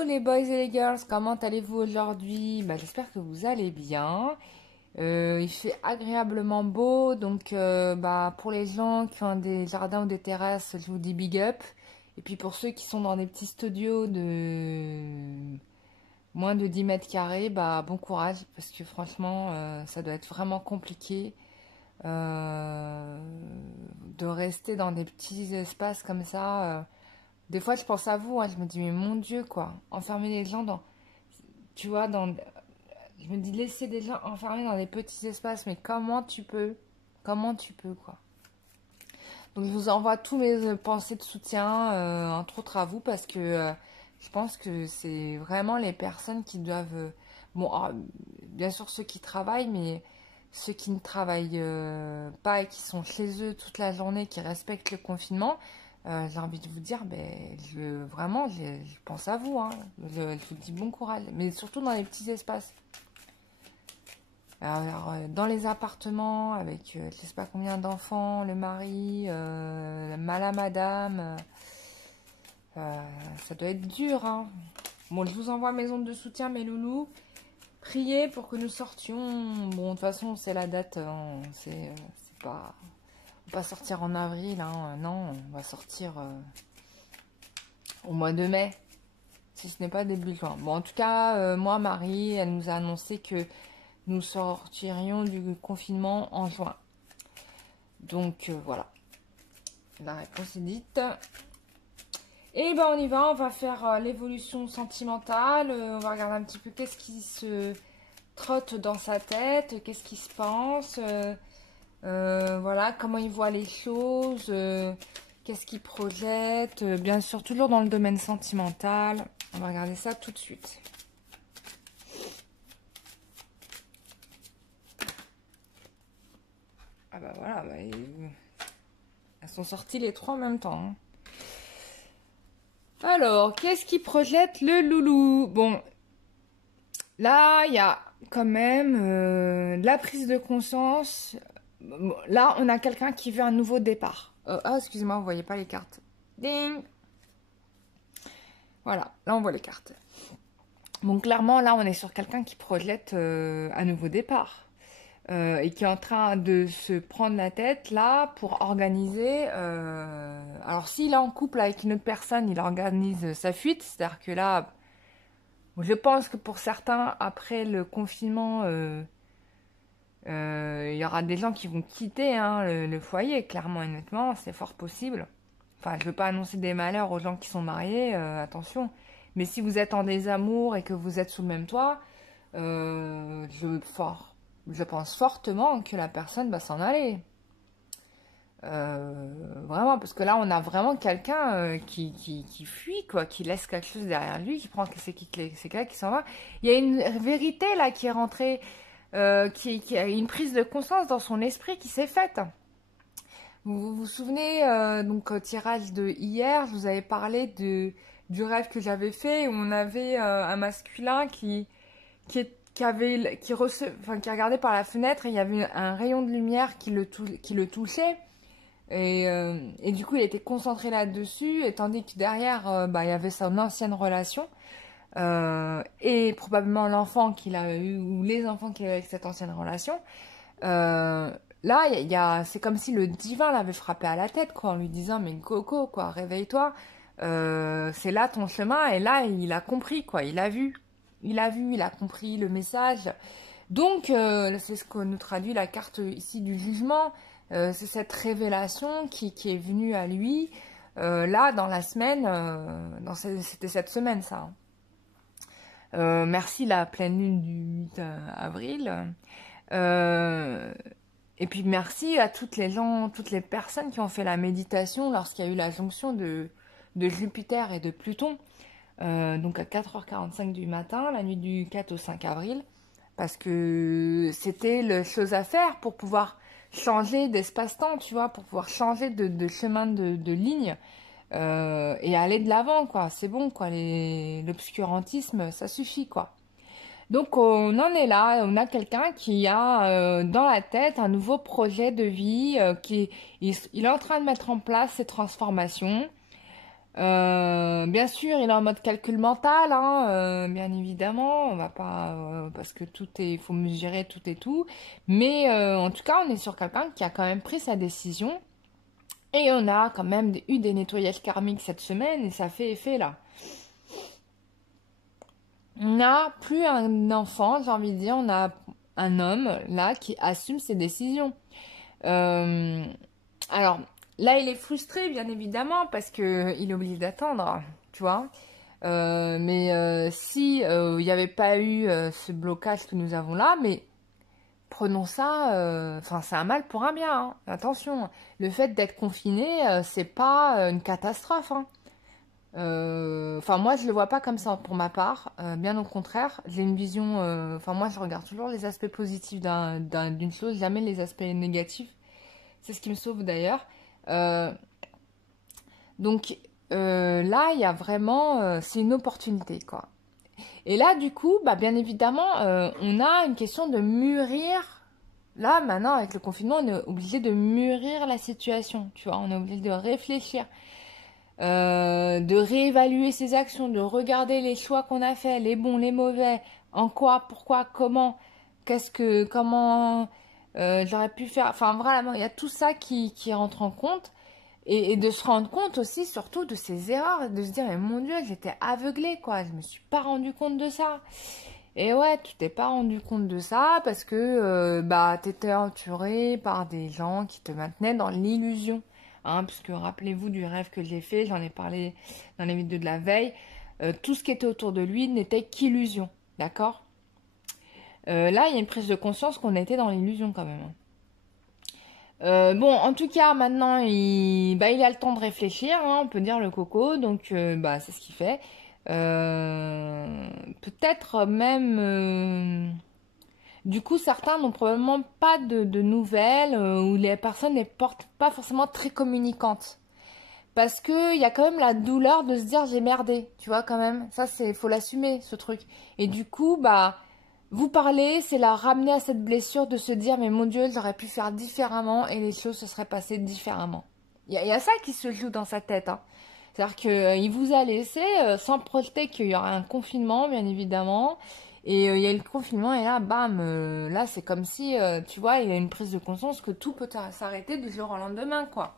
Hello les boys et les girls, comment allez-vous aujourd'hui? J'espère que vous allez bien. Il fait agréablement beau, donc pour les gens qui ont des jardins ou des terrasses, je vous dis big up. Et puis pour ceux qui sont dans des petits studios de moins de 10 mètres carrés, bon courage, parce que franchement, ça doit être vraiment compliqué de rester dans des petits espaces comme ça. Des fois, je pense à vous, hein, je me dis, mais mon Dieu, quoi, enfermer les gens dans, tu vois, je me dis, laisser des gens enfermés dans des petits espaces, mais comment tu peux? Comment tu peux, quoi? Donc, je vous envoie tous mes pensées de soutien, entre autres à vous, parce que je pense que c'est vraiment les personnes qui doivent, bien sûr ceux qui travaillent, mais ceux qui ne travaillent pas et qui sont chez eux toute la journée, qui respectent le confinement, j'ai envie de vous dire, vraiment, je pense à vous, hein. Je vous dis bon courage, mais surtout dans les petits espaces. Alors, dans les appartements, avec je sais pas combien d'enfants, le mari, la madame, ça doit être dur, hein. Bon, je vous envoie mes ondes de soutien, mes loulous. Priez pour que nous sortions. Bon, de toute façon, c'est la date, hein. C'est pas... On va pas sortir en avril, hein. Non, on va sortir au mois de mai, si ce n'est pas début juin. Bon, en tout cas, moi, Marie, elle nous a annoncé que nous sortirions du confinement en juin. Donc, voilà. La réponse est dite. Et on y va, on va faire l'évolution sentimentale. On va regarder un petit peu qu'est-ce qui se trotte dans sa tête, qu'est-ce qui se pense. Voilà, comment il voit les choses, qu'est-ce qu'il projette, bien sûr, toujours dans le domaine sentimental. On va regarder ça tout de suite. Ah voilà, elles sont sorties les trois en même temps, hein. Alors, qu'est-ce qui projette le loulou? Bon, là, il y a quand même la prise de conscience. Là, on a quelqu'un qui veut un nouveau départ. Excusez-moi, vous voyez pas les cartes. Ding! Voilà, là, on voit les cartes. Donc, clairement, là, on est sur quelqu'un qui projette un nouveau départ. Et qui est en train de se prendre la tête, là, pour organiser... alors, s'il est en couple avec une autre personne, il organise sa fuite. C'est-à-dire que là, je pense que pour certains, après le confinement... il y aura des gens qui vont quitter, hein, le foyer, clairement et nettement, c'est fort possible. Enfin, je ne veux pas annoncer des malheurs aux gens qui sont mariés, attention. Mais si vous êtes en désamour et que vous êtes sous le même toit, je pense fortement que la personne va s'en aller. Vraiment, parce que là, on a vraiment quelqu'un qui fuit, quoi, qui laisse quelque chose derrière lui, qui prend c'est quelqu'un qui s'en va. Il y a une vérité, là, qui est rentrée... qui a une prise de conscience dans son esprit qui s'est faite. Vous vous souvenez, donc tirage de hier, je vous avais parlé du rêve que j'avais fait où on avait un masculin qui regardait par la fenêtre et il y avait un rayon de lumière qui le touchait et du coup il était concentré là-dessus et tandis que derrière il y avait son ancienne relation. Et probablement l'enfant qu'il a eu ou les enfants qu'il a eu avec cette ancienne relation. Là, c'est comme si le divin l'avait frappé à la tête, quoi, en lui disant mais Coco, quoi, réveille-toi, c'est là ton chemin. Et là, il a compris, quoi, il a compris le message. Donc, c'est ce que nous traduit la carte ici du jugement. C'est cette révélation qui est venue à lui là dans la semaine. C'était cette semaine, ça. Merci la pleine lune du 8 avril. Et puis merci à toutes les personnes qui ont fait la méditation lorsqu'il y a eu la jonction de Jupiter et de Pluton. Donc à 4h45 du matin, la nuit du 4 au 5 avril. Parce que c'était la chose à faire pour pouvoir changer d'espace-temps, tu vois, pour pouvoir changer de chemin de ligne. Et aller de l'avant, quoi. C'est bon, quoi. L'obscurantisme, ça suffit, quoi. Donc, on en est là. On a quelqu'un qui a dans la tête un nouveau projet de vie, il est en train de mettre en place ces transformations. Bien sûr, il est en mode calcul mental, hein, bien évidemment. On va pas, parce que tout est, il faut mesurer tout et tout. Mais en tout cas, on est sur quelqu'un qui a quand même pris sa décision. Et on a quand même eu des nettoyages karmiques cette semaine et ça fait effet là. On n'a plus un enfant, j'ai envie de dire, on a un homme là qui assume ses décisions. Euh, alors là, il est frustré bien évidemment parce que il est obligé d'attendre, tu vois. Mais si il n'y avait pas eu ce blocage que nous avons là, mais prenons ça, enfin c'est un mal pour un bien, hein. Attention, le fait d'être confiné, c'est pas une catastrophe, hein. Enfin, moi, je le vois pas comme ça pour ma part. Bien au contraire, j'ai une vision. Enfin, moi, je regarde toujours les aspects positifs d'une chose, jamais les aspects négatifs. C'est ce qui me sauve d'ailleurs. Euh, donc là, il y a vraiment, c'est une opportunité, quoi. Et là, du coup, bah, bien évidemment, on a une question de mûrir. Là, maintenant, avec le confinement, on est obligé de mûrir la situation. Tu vois, on est obligé de réfléchir. De réévaluer ses actions, de regarder les choix qu'on a faits, les bons, les mauvais, en quoi, pourquoi, comment, comment j'aurais pu faire. Enfin, vraiment, il y a tout ça qui rentre en compte. Et de se rendre compte aussi, surtout, de ses erreurs, de se dire, mais mon Dieu, j'étais aveuglée, quoi, je me suis pas rendu compte de ça. Et ouais, tu t'es pas rendu compte de ça parce que bah t'étais entouré par des gens qui te maintenaient dans l'illusion. Hein, puisque rappelez-vous du rêve que j'ai fait, j'en ai parlé dans les vidéos de la veille. Tout ce qui était autour de lui n'était qu'illusion, d'accord. Là, il y a une prise de conscience qu'on était dans l'illusion quand même. Bon, en tout cas, maintenant, il a le temps de réfléchir, hein, on peut dire le coco, donc bah, c'est ce qu'il fait. Peut-être même... du coup, certains n'ont probablement pas de nouvelles où les personnes ne portent pas forcément très communicantes. Parce que il y a quand même la douleur de se dire j'ai merdé, tu vois quand même. Ça c'est faut l'assumer ce truc. Et du coup, bah vous parlez, c'est la ramener à cette blessure de se dire mais mon Dieu, j'aurais pu faire différemment et les choses se seraient passées différemment. Il y a ça qui se joue dans sa tête, hein. C'est-à-dire qu'il vous a laissé sans projeter qu'il y aura un confinement, bien évidemment. Et il y a eu le confinement et là, bam, là c'est comme si, tu vois, il a une prise de conscience que tout peut s'arrêter du jour au lendemain, quoi.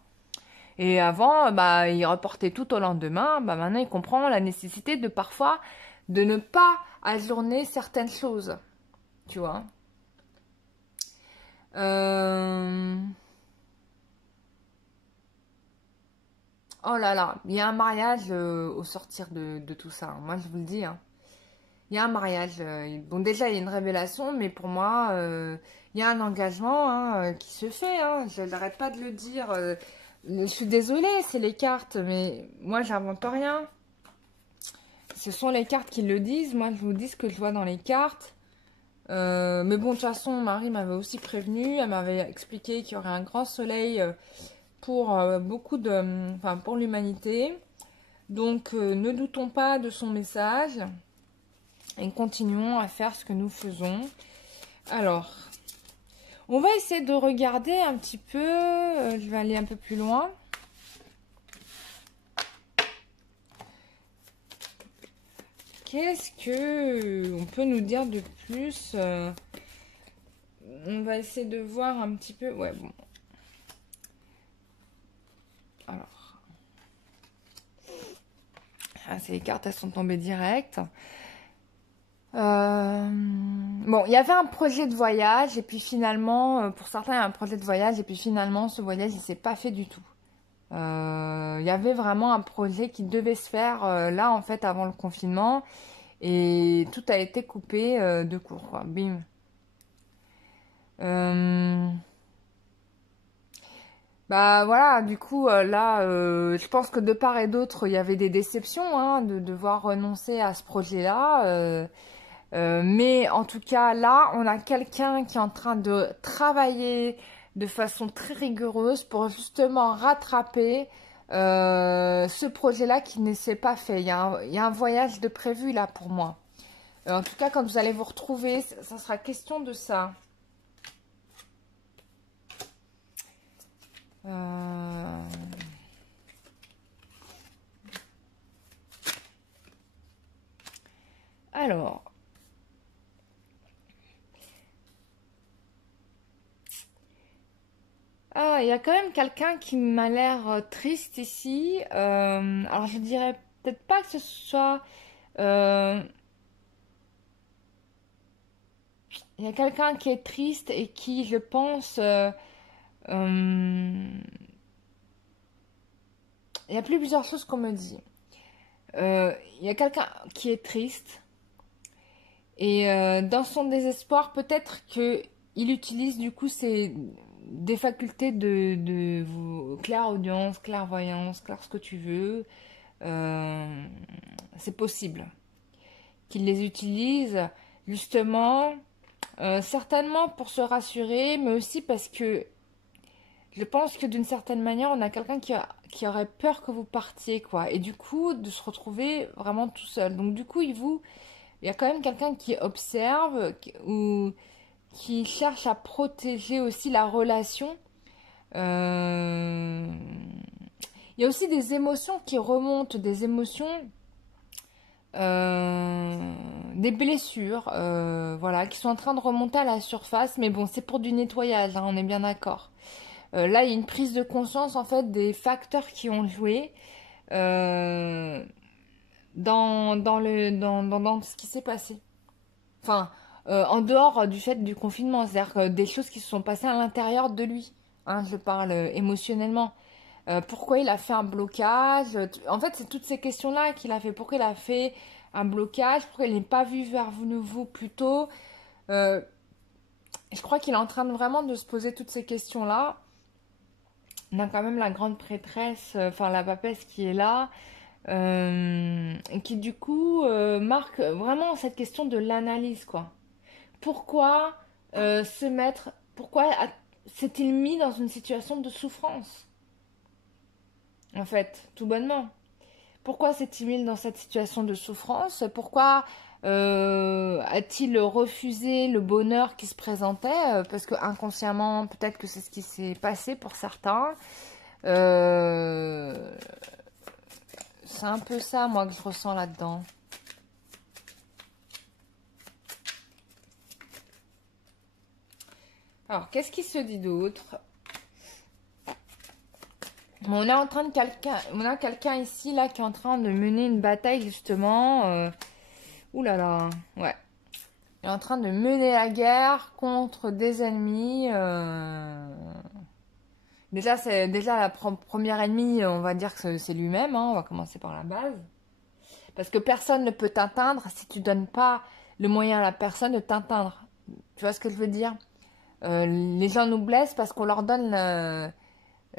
Et avant, bah, il reportait tout au lendemain. Bah, maintenant, il comprend la nécessité de parfois de ne pas ajourner certaines choses, tu vois. Euh, Oh là là, il y a un mariage au sortir de tout ça, hein. Moi, je vous le dis, hein. Il y a un mariage. Bon, déjà, il y a une révélation, mais pour moi, il y a un engagement hein, qui se fait, hein. Je n'arrête pas de le dire. Je suis désolée, c'est les cartes, mais moi, j'invente rien. Ce sont les cartes qui le disent. Moi, je vous dis ce que je vois dans les cartes. Mais bon, de toute façon, Marie m'avait aussi prévenu. Elle m'avait expliqué qu'il y aurait un grand soleil pour beaucoup de... Enfin, pour l'humanité. Donc, ne doutons pas de son message. Et continuons à faire ce que nous faisons. Alors, on va essayer de regarder un petit peu. Je vais aller un peu plus loin. Qu'est-ce que on peut nous dire de plus? On va essayer de voir un petit peu. Ouais, bon. Alors. Ah, ces cartes, elles sont tombées directes. Bon, il y avait un projet de voyage, et puis finalement, pour certains, il y a un projet de voyage, et puis finalement, ce voyage, il s'est pas fait du tout. Il y avait vraiment un projet qui devait se faire là, en fait, avant le confinement, et tout a été coupé de court, quoi. Bim. Bah voilà, du coup, là, je pense que de part et d'autre, il y avait des déceptions hein, de devoir renoncer à ce projet-là. Mais en tout cas, là, on a quelqu'un qui est en train de travailler de façon très rigoureuse pour justement rattraper ce projet-là qui ne s'est pas fait. Il y a un voyage de prévu là pour moi. En tout cas, quand vous allez vous retrouver, ça sera question de ça. Alors. Ah, il y a quand même quelqu'un qui m'a l'air triste ici. Alors je dirais peut-être pas que ce soit... euh, il y a quelqu'un qui est triste et qui, je pense... euh, il y a plusieurs choses qu'on me dit. Il y a quelqu'un qui est triste et dans son désespoir, peut-être que il utilise du coup des facultés de clairaudience, clairvoyance, clair ce que tu veux. Euh, c'est possible qu'il les utilise justement, certainement pour se rassurer, mais aussi parce que je pense que d'une certaine manière, on a quelqu'un qui aurait peur que vous partiez, quoi. Et du coup, de se retrouver vraiment tout seul. Donc du coup, il y a quand même quelqu'un qui observe ou qui cherche à protéger aussi la relation. Euh, Il y a aussi des émotions qui remontent, des émotions, des blessures, voilà, qui sont en train de remonter à la surface. Mais bon, c'est pour du nettoyage, hein, on est bien d'accord. Là, il y a une prise de conscience en fait des facteurs qui ont joué euh, dans ce qui s'est passé. Enfin, en dehors du fait du confinement, c'est-à-dire des choses qui se sont passées à l'intérieur de lui. Hein, je parle émotionnellement. Pourquoi il a fait un blocage? En fait, c'est toutes ces questions-là qu'il a fait. Pourquoi il a fait un blocage? Pourquoi il n'est pas vu vers vous plus tôt? Euh, je crois qu'il est en train vraiment de se poser toutes ces questions-là. On a quand même la grande prêtresse, enfin la papesse qui est là, et qui du coup marque vraiment cette question de l'analyse, quoi. Pourquoi pourquoi s'est-il mis dans une situation de souffrance, en fait, tout bonnement? Pourquoi s'est-il mis dans cette situation de souffrance? Pourquoi a-t-il refusé le bonheur qui se présentait? Parce que inconsciemment, peut-être que c'est ce qui s'est passé pour certains. Euh, c'est un peu ça, moi, que je ressens là-dedans. Alors, qu'est-ce qui se dit d'autre? Bon, on a quelqu'un ici, là, qui est en train de mener une bataille, justement. Ouh là là, ouais. Il est en train de mener la guerre contre des ennemis. Déjà, la première ennemie, on va dire que c'est lui-même. Hein, on va commencer par la base. Parce que personne ne peut t'atteindre si tu donnes pas le moyen à la personne de t'atteindre. Tu vois ce que je veux dire? Les gens nous blessent parce qu'on leur donne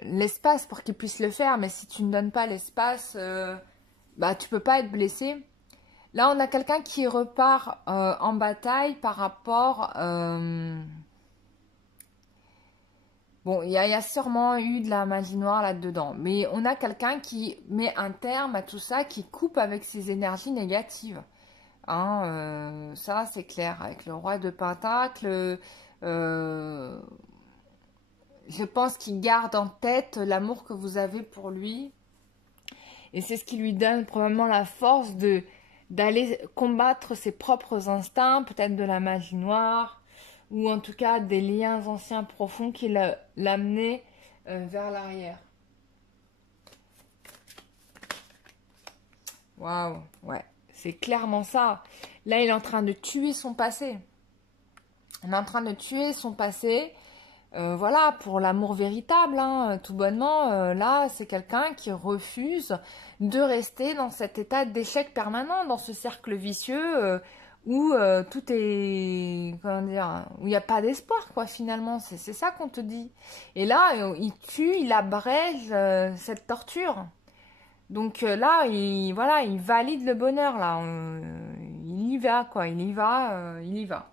l'espace pour qu'ils puissent le faire. Mais si tu ne donnes pas l'espace, bah tu peux pas être blessé. Là, on a quelqu'un qui repart en bataille par rapport... Bon, il y a sûrement eu de la magie noire là-dedans. Mais on a quelqu'un qui met un terme à tout ça, qui coupe avec ses énergies négatives. Hein, ça, c'est clair. Avec le roi de Pentacle, je pense qu'il garde en tête l'amour que vous avez pour lui. Et c'est ce qui lui donne probablement la force d'aller combattre ses propres instincts, peut-être de la magie noire, ou en tout cas des liens anciens profonds qui l'amenaient vers l'arrière. Waouh, ouais, c'est clairement ça. Là, il est en train de tuer son passé. Il est en train de tuer son passé. Voilà, pour l'amour véritable, hein, tout bonnement, là, c'est quelqu'un qui refuse de rester dans cet état d'échec permanent, dans ce cercle vicieux où tout est, comment dire, où il n'y a pas d'espoir, quoi, finalement. C'est ça qu'on te dit. Et là, il tue, il abrège cette torture. Donc là, voilà, il valide le bonheur, là. Il y va, quoi, il y va, il y va.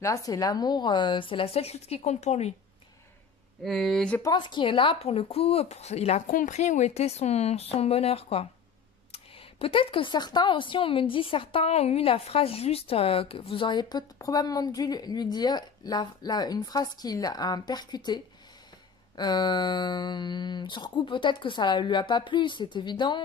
Là, c'est l'amour, c'est la seule chose qui compte pour lui. Et je pense qu'il est là, pour le coup, il a compris où était son bonheur, quoi. Peut-être que certains aussi, on me dit, certains ont eu la phrase juste, que vous auriez probablement dû lui dire, une phrase qu'il a percutée. Sur coup, peut-être que ça lui a pas plu, c'est évident,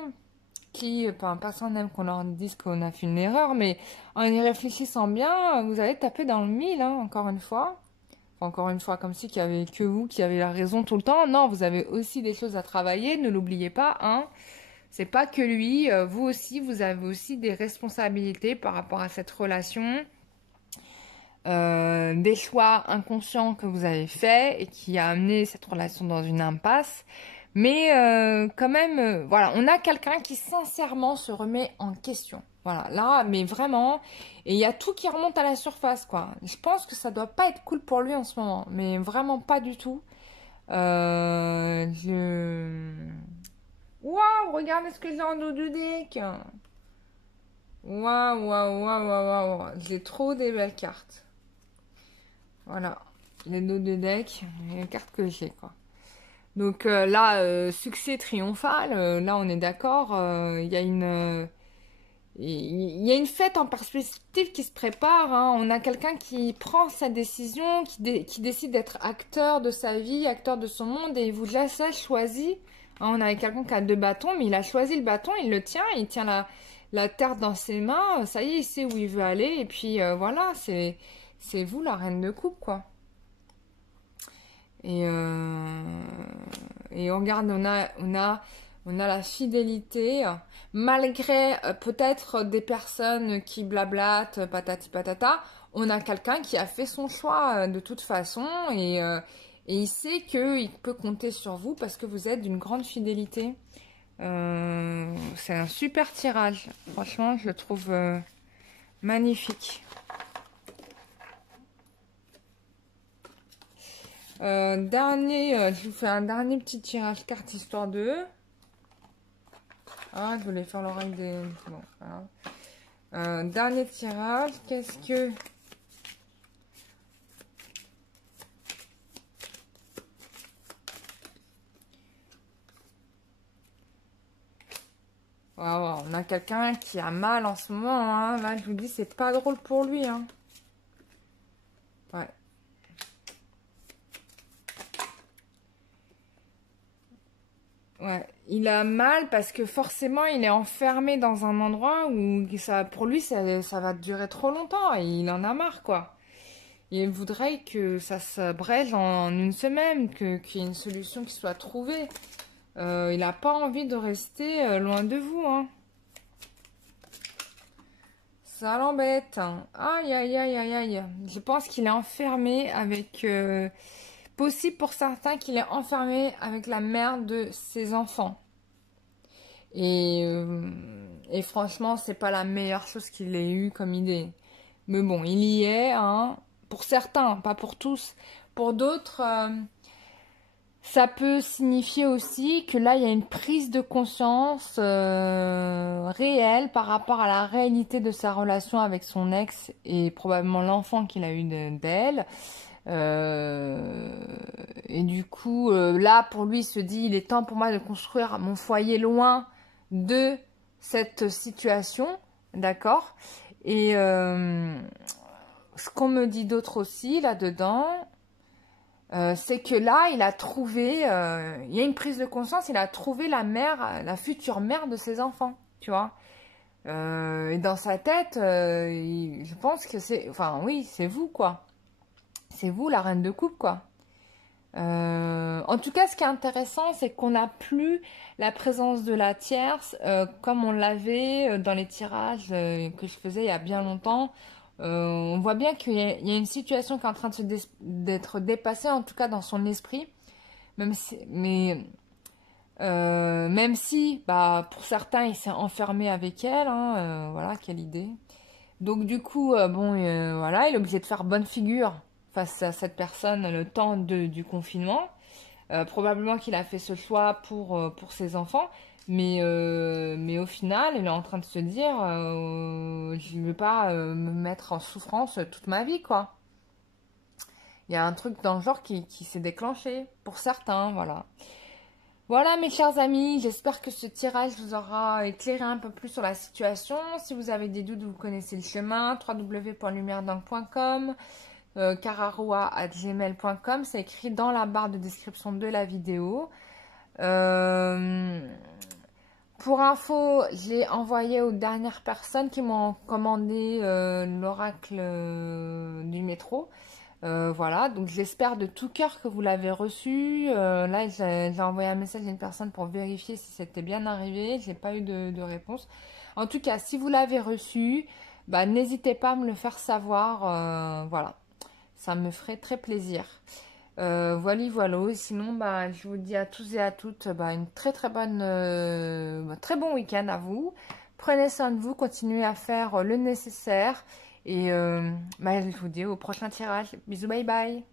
réfléchit, enfin, personne n'aime qu'on leur dise qu'on a fait une erreur, mais en y réfléchissant bien, vous allez taper dans le mille, hein, encore une fois. Enfin, encore une fois, comme si qu'il y avait que vous qui avez la raison tout le temps. Non, vous avez aussi des choses à travailler, ne l'oubliez pas, hein. C'est pas que lui, vous aussi, vous avez aussi des responsabilités par rapport à cette relation. Des choix inconscients que vous avez faits et qui a amené cette relation dans une impasse. Mais quand même, voilà, on a quelqu'un qui sincèrement se remet en question. Voilà, là, mais vraiment, et il y a tout qui remonte à la surface, quoi. Je pense que ça doit pas être cool pour lui en ce moment, mais vraiment pas du tout. Waouh, regardez ce que j'ai en dos du deck. Waouh, waouh, waouh, waouh, waouh. J'ai trop des belles cartes. Voilà, les dos de deck, les cartes que j'ai, quoi. Donc là, succès triomphal, là on est d'accord, il y a il y a une fête en perspective qui se prépare, hein. On a quelqu'un qui prend sa décision, qui décide d'être acteur de sa vie, acteur de son monde, et il vous laisse choisi. Hein, on a quelqu'un qui a 2 bâtons, mais il a choisi le bâton, il le tient, il tient la terre dans ses mains, ça y est, il sait où il veut aller, et puis voilà, c'est vous la reine de coupe, quoi. Et on regarde, on a la fidélité, malgré peut-être des personnes qui blablatent, patati patata, on a quelqu'un qui a fait son choix de toute façon et il sait qu'il peut compter sur vous parce que vous êtes d'une grande fidélité. C'est un super tirage, franchement je le trouve magnifique. Je vous fais un dernier petit tirage carte histoire de. Ah, je voulais faire l'oreille des. Bon, voilà. Dernier tirage, qu'est-ce que. Waouh, on a quelqu'un qui a mal en ce moment, hein. Là, je vous dis, c'est pas drôle pour lui, hein. Ouais. Ouais, il a mal parce que forcément il est enfermé dans un endroit où ça, pour lui ça va durer trop longtemps et il en a marre, quoi. Il voudrait que ça se brège en une semaine, qu'il y ait une solution qui soit trouvée. Il n'a pas envie de rester loin de vous, hein. Ça l'embête, hein. Aïe, aïe, aïe, aïe, aïe. Je pense qu'il est enfermé avec... possible pour certains qu'il est enfermé avec la mère de ses enfants. Et franchement, c'est pas la meilleure chose qu'il ait eue comme idée. Mais bon, il y est, hein. Pour certains, pas pour tous. Pour d'autres, ça peut signifier aussi que là, il y a une prise de conscience réelle par rapport à la réalité de sa relation avec son ex et probablement l'enfant qu'il a eu d'elle. Et du coup, là, pour lui, il se dit, il est temps pour moi de construire mon foyer loin de cette situation, d'accord? Et ce qu'on me dit d'autre aussi là-dedans, c'est que là, il a trouvé, il y a une prise de conscience, il a trouvé la mère, la future mère de ses enfants, tu vois? Et dans sa tête, je pense que c'est, enfin oui, c'est vous, quoi. C'est vous la reine de coupe, quoi. En tout cas, ce qui est intéressant, c'est qu'on n'a plus la présence de la tierce comme on l'avait dans les tirages que je faisais il y a bien longtemps. On voit bien qu'il y a une situation qui est en train d'être dépassée, en tout cas dans son esprit. Même si, bah, pour certains, il s'est enfermé avec elle. Hein, voilà, quelle idée. Donc du coup, voilà, il est obligé de faire bonne figure face à cette personne le temps du confinement. Probablement qu'il a fait ce choix pour ses enfants, mais au final, il est en train de se dire, je ne veux pas me mettre en souffrance toute ma vie, quoi. Il y a un truc dans le genre qui s'est déclenché, pour certains, voilà. Voilà mes chers amis, j'espère que ce tirage vous aura éclairé un peu plus sur la situation. Si vous avez des doutes, vous connaissez le chemin, www.lumieredang.com, cararoa@gmail.com, c'est écrit dans la barre de description de la vidéo. Pour info, j'ai envoyé aux dernières personnes qui m'ont commandé l'oracle du métro. Voilà, donc j'espère de tout cœur que vous l'avez reçu. Là, j'ai envoyé un message à une personne pour vérifier si c'était bien arrivé. J'ai pas eu de réponse. En tout cas, si vous l'avez reçu, bah, n'hésitez pas à me le faire savoir. Voilà, ça me ferait très plaisir. Voilà, voilà. Sinon, bah, je vous dis à tous et à toutes bah, une très très bonne, très bon week-end à vous. Prenez soin de vous, continuez à faire le nécessaire. Et bah, je vous dis au prochain tirage. Bisous, bye bye.